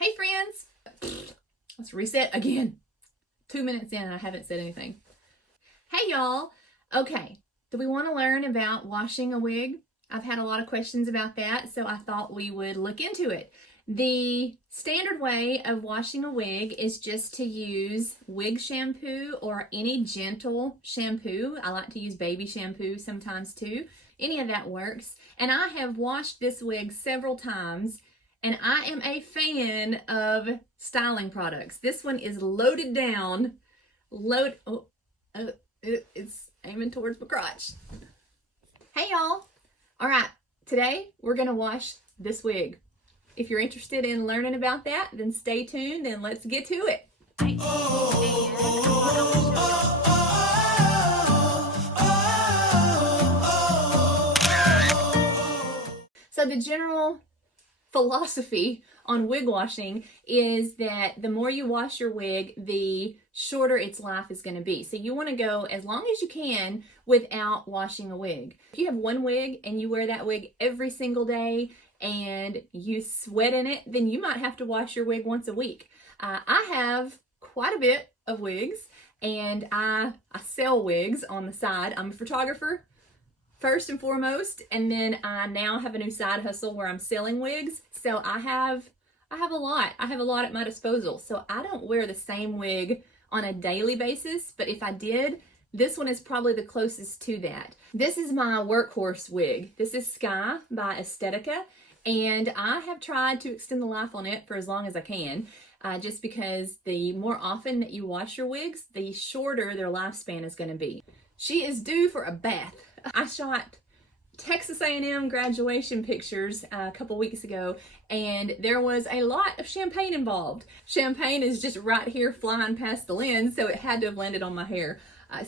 Hey friends, let's reset again. 2 minutes in and I haven't said anything. Hey y'all. Okay, do we want to learn about washing a wig? I've had a lot of questions about that, so I thought we would look into it. The standard way of washing a wig is just to use wig shampoo or any gentle shampoo. I like to use baby shampoo sometimes too. Any of that works. And I have washed this wig several times, and I am a fan of styling products. This one is loaded down. It's aiming towards my crotch. Hey y'all. All right, today we're gonna wash this wig. If you're interested in learning about that, then stay tuned and let's get to it. So the general philosophy on wig washing is that the more you wash your wig, the shorter its life is going to be. So you want to go as long as you can without washing a wig. If you have one wig and you wear that wig every single day and you sweat in it, then you might have to wash your wig once a week. I have quite a bit of wigs, and I sell wigs on the side. I'm a photographer first and foremost, and then I now have a new side hustle where I'm selling wigs. So I have a lot. I have a lot at my disposal. So I don't wear the same wig on a daily basis, but if I did, this one is probably the closest to that. This is my workhorse wig. This is Sky by Estetica, and I have tried to extend the life on it for as long as I can, just because the more often that you wash your wigs, the shorter their lifespan is going to be. She is due for a bath. I shot Texas A&M graduation pictures a couple weeks ago, and there was a lot of champagne involved. Champagne is just right here flying past the lens, so it had to have landed on my hair.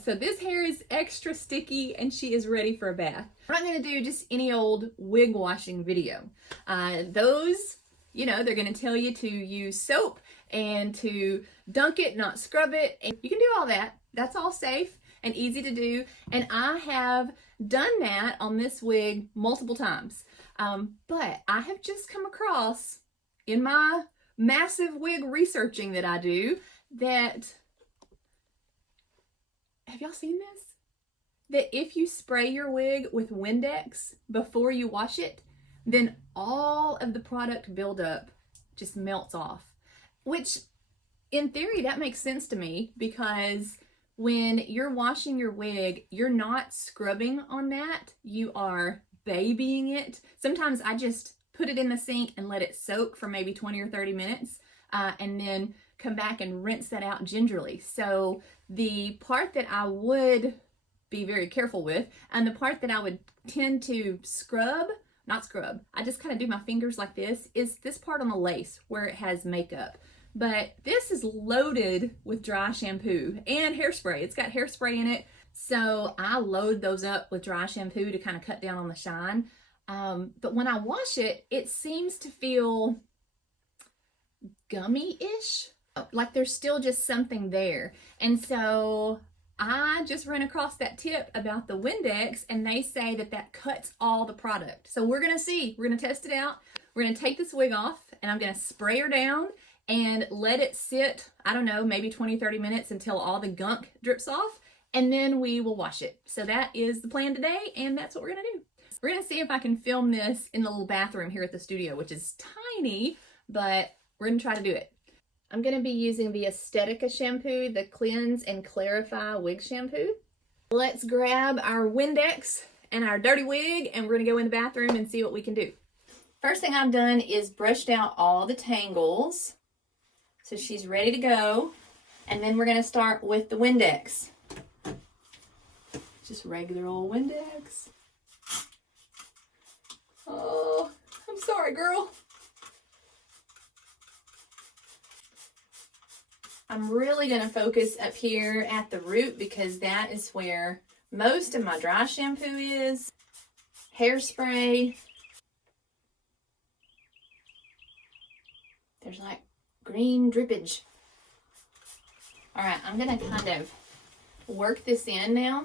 So this hair is extra sticky, and she is ready for a bath. I'm not going to do just any old wig washing video. Those, they're going to tell you to use soap and to dunk it, not scrub it. And you can do all that. That's all safe and easy to do, and I have done that on this wig multiple times. But I have just come across in my massive wig researching that I do that, have y'all seen this? That if you spray your wig with Windex before you wash it, then all of the product buildup just melts off. Which, in theory, that makes sense to me, because when you're washing your wig, you're not scrubbing on that. You are babying it. Sometimes I just put it in the sink and let it soak for maybe 20 or 30 minutes and then come back and rinse that out gingerly. So the part that I would be very careful with, and the part that I would tend to not scrub, I just kind of do my fingers like this, is this part on the lace where it has makeup. But this is loaded with dry shampoo and hairspray. It's got hairspray in it, so I load those up with dry shampoo to kind of cut down on the shine. But when I wash it, it seems to feel gummy-ish, like there's still just something there. And so I just ran across that tip about the Windex, and they say that cuts all the product. So we're going to see. We're going to test it out. We're going to take this wig off, and I'm going to spray her down and let it sit, I don't know, maybe 20, 30 minutes until all the gunk drips off, and then we will wash it. So that is the plan today, and that's what we're gonna do. We're gonna see if I can film this in the little bathroom here at the studio, which is tiny, but we're gonna try to do it. I'm gonna be using the Estetica shampoo, the Cleanse and Clarify Wig Shampoo. Let's grab our Windex and our dirty wig, and we're gonna go in the bathroom and see what we can do. First thing I've done is brushed out all the tangles. So she's ready to go. And then we're going to start with the Windex. Just regular old Windex. Oh, I'm sorry, girl. I'm really going to focus up here at the root, because that is where most of my dry shampoo is. Hairspray. There's like green drippage. All right, I'm gonna kind of work this in now.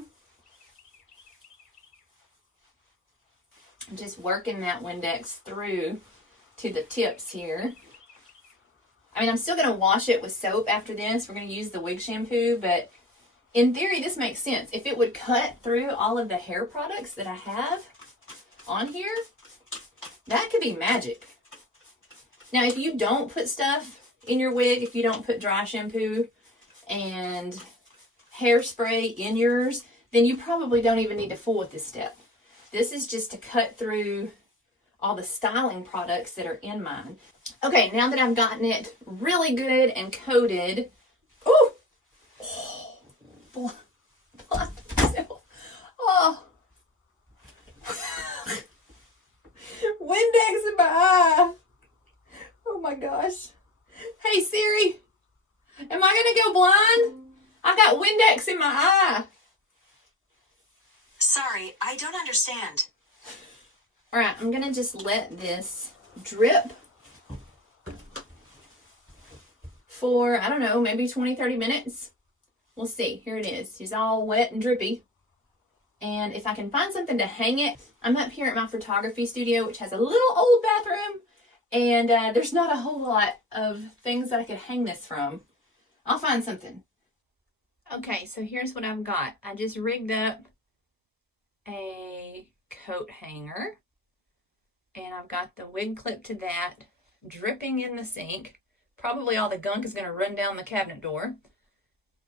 I'm just working that Windex through to the tips here. I mean, I'm still going to wash it with soap after this. We're going to use the wig shampoo, but in theory, this makes sense. If it would cut through all of the hair products that I have on here, that could be magic. Now, if you don't put stuff in your wig, if you don't put dry shampoo and hairspray in yours, then you probably don't even need to fool with this step. This is just to cut through all the styling products that are in mine. Okay, now that I've gotten it really good and coated, ooh, blood myself. Oh, Windex in my eye. Oh my gosh. Hey Siri, am I gonna go blind? I got Windex in my eye. Sorry, I don't understand. All right, I'm gonna just let this drip for, I don't know, maybe 20-30 minutes. We'll see. Here it is. She's all wet and drippy. And if I can find something to hang it, I'm up here at my photography studio, which has a little old bathroom, and there's not a whole lot of things that I could hang this from. I'll find something. Okay, so here's what I've got. I just rigged up a coat hanger, and I've got the wig clip to that, dripping in the sink. Probably all the gunk is going to run down the cabinet door,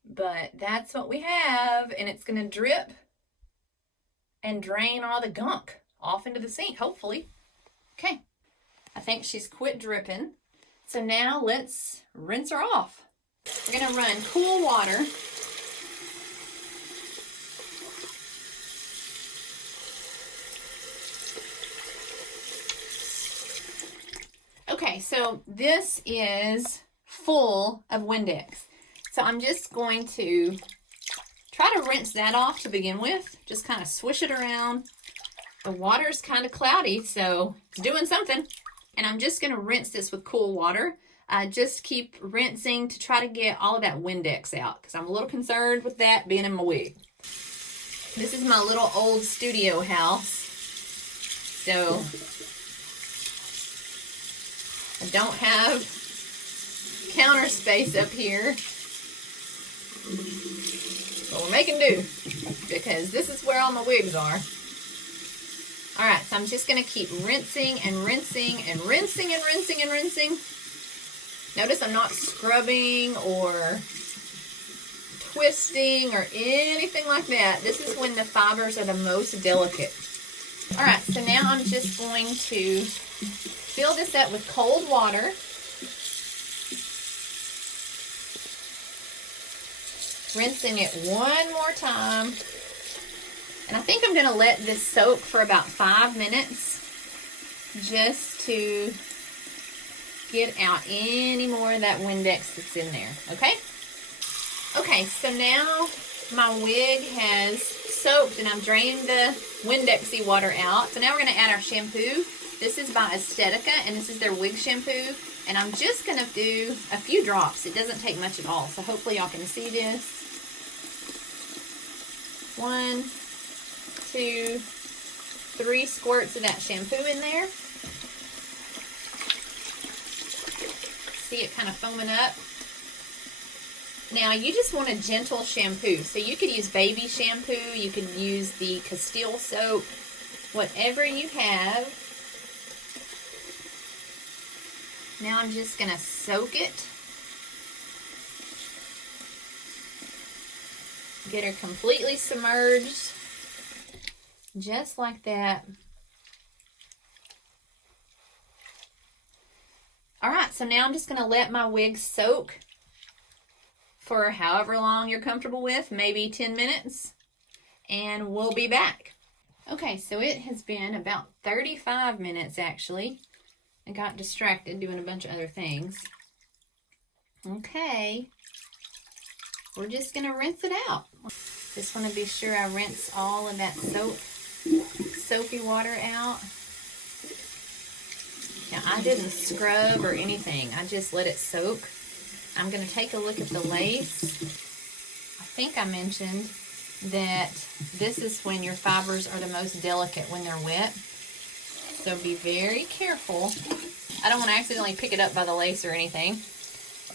but that's what we have, and it's going to drip and drain all the gunk off into the sink, hopefully. Okay, I think she's quit dripping. So now let's rinse her off. We're going to run cool water. Okay, so this is full of Windex. So I'm just going to try to rinse that off to begin with. Just kind of swish it around. The water's kind of cloudy, so it's doing something. And I'm just going to rinse this with cool water. Just keep rinsing to try to get all of that Windex out, because I'm a little concerned with that being in my wig. This is my little old studio house. So I don't have counter space up here, but we're making do, because this is where all my wigs are. Alright, so I'm just going to keep rinsing and rinsing and rinsing and rinsing and rinsing. Notice I'm not scrubbing or twisting or anything like that. This is when the fibers are the most delicate. Alright, so now I'm just going to fill this up with cold water. Rinsing it one more time. And I think I'm going to let this soak for about 5 minutes just to get out any more of that Windex that's in there. Okay? Okay, so now my wig has soaked and I've drained the Windexy water out. So now we're going to add our shampoo. This is by Estetica, and this is their wig shampoo. And I'm just going to do a few drops. It doesn't take much at all, so hopefully y'all can see this. 1, 2, 3 squirts of that shampoo in there. See it kind of foaming up. Now you just want a gentle shampoo. So you could use baby shampoo, you could use the Castile soap, whatever you have. Now I'm just going to soak it. Get her completely submerged. Just like that. Alright, so now I'm just going to let my wig soak for however long you're comfortable with, maybe 10 minutes, and we'll be back. Okay, so it has been about 35 minutes actually. I got distracted doing a bunch of other things. Okay, we're just going to rinse it out. Just want to be sure I rinse all of that soapy water out. Now, I didn't scrub or anything. I just let it soak. I'm going to take a look at the lace. I think I mentioned that this is when your fibers are the most delicate, when they're wet. So be very careful. I don't want to accidentally pick it up by the lace or anything.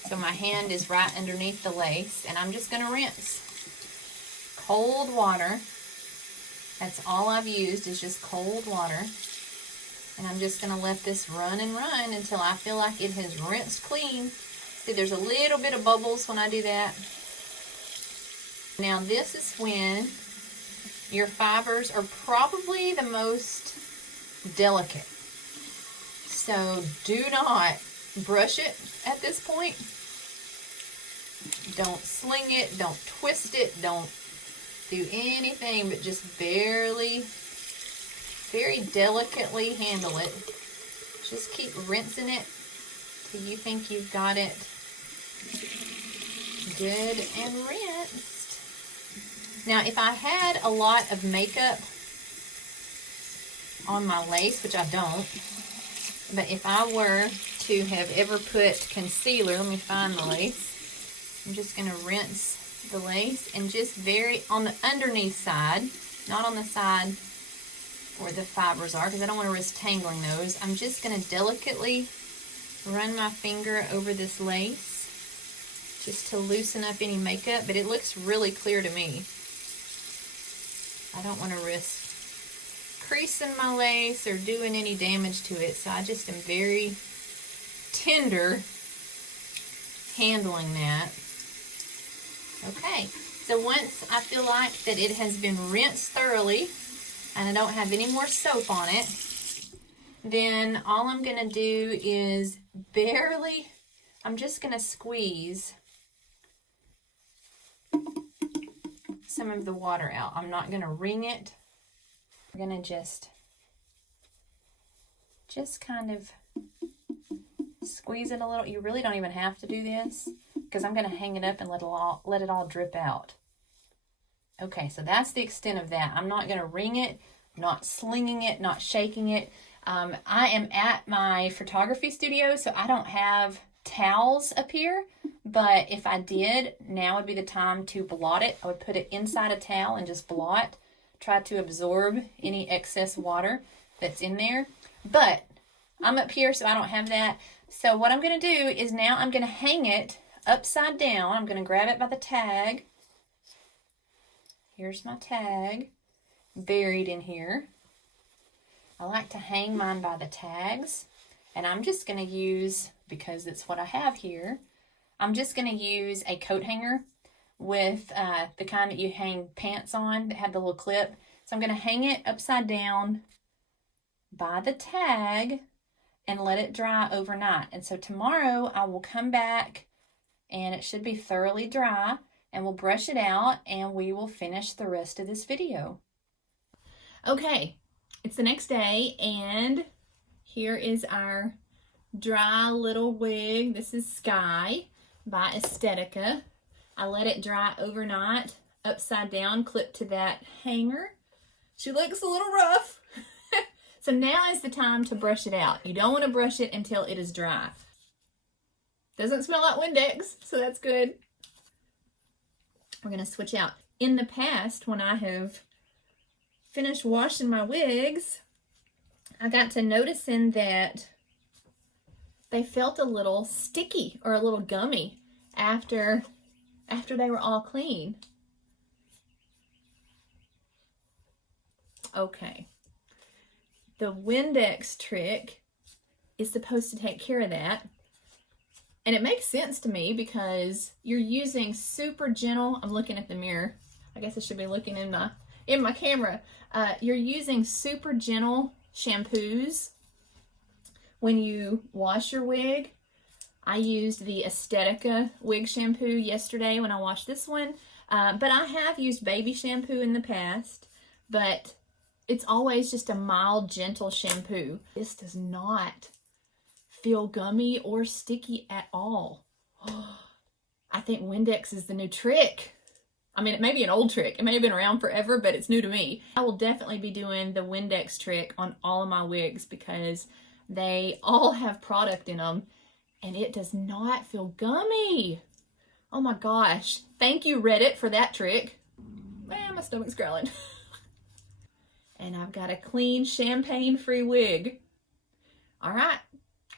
So my hand is right underneath the lace, and I'm just going to rinse. Cold water. That's all I've used is just cold water. And I'm just going to let this run and run until I feel like it has rinsed clean. See, there's a little bit of bubbles when I do that. Now this is when your fibers are probably the most delicate. So do not brush it at this point. Don't sling it, don't twist it, don't do anything but just barely, very delicately handle it. Just keep rinsing it till you think you've got it good and rinsed. Now, if I had a lot of makeup on my lace, which I don't, but if I were to have ever put concealer, let me find the lace. I'm just going to rinse the lace and just very on the underneath side, not on the side where the fibers are, because I don't want to risk tangling those. I'm just going to delicately run my finger over this lace just to loosen up any makeup, but it looks really clear to me. I don't want to risk creasing my lace or doing any damage to it, so I just am very tender handling that. Okay, so once I feel like that it has been rinsed thoroughly and I don't have any more soap on it, then all I'm going to do is barely, I'm just going to squeeze some of the water out. I'm not going to wring it. I'm going to just kind of squeeze it a little. You really don't even have to do this because I'm going to hang it up and let it all drip out. Okay, so that's the extent of that. I'm not going to wring it, not slinging it, not shaking it. I am at my photography studio, so I don't have towels up here, but if I did, now would be the time to blot it. I would put it inside a towel and just blot, try to absorb any excess water that's in there. But I'm up here, so I don't have that. So what I'm going to do is now I'm going to hang it upside down. I'm going to grab it by the tag. Here's my tag buried in here. I like to hang mine by the tags, and I'm just going to use, because it's what I have here, I'm just going to use a coat hanger with the kind that you hang pants on that have the little clip. So I'm going to hang it upside down by the tag and let it dry overnight. And so tomorrow I will come back and it should be thoroughly dry, and we'll brush it out and we will finish the rest of this video. Okay, it's the next day and here is our dry little wig. This is Sky by Estetica. I let it dry overnight, upside down, clipped to that hanger. She looks a little rough. So now is the time to brush it out. You don't want to brush it until it is dry. Doesn't smell like Windex, so that's good. We're going to switch out. In the past, when I have finished washing my wigs, I got to noticing that they felt a little sticky or a little gummy after they were all clean. Okay. The Windex trick is supposed to take care of that. And it makes sense to me because you're using super gentle, I'm looking at the mirror. I guess I should be looking in my camera. You're using super gentle shampoos when you wash your wig. I used the Estetica wig shampoo yesterday when I washed this one. But I have used baby shampoo in the past, but it's always just a mild, gentle shampoo. This does not feel gummy or sticky at all. I think Windex is the new trick. I mean, it may be an old trick. It may have been around forever, but it's new to me. I will definitely be doing the Windex trick on all of my wigs because they all have product in them and it does not feel gummy. Oh my gosh. Thank you, Reddit, for that trick. Man, my stomach's growling. And I've got a clean, champagne-free wig. All right,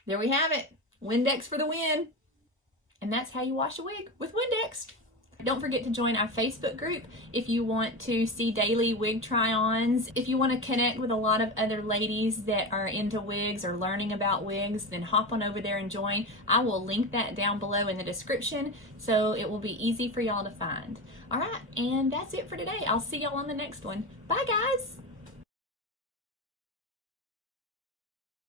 there we have it. Windex for the win. And that's how you wash a wig with Windex. Don't forget to join our Facebook group if you want to see daily wig try-ons. If you want to connect with a lot of other ladies that are into wigs or learning about wigs, then hop on over there and join. I will link that down below in the description, so it will be easy for y'all to find. All right, and that's it for today. I'll see y'all on the next one. Bye, guys.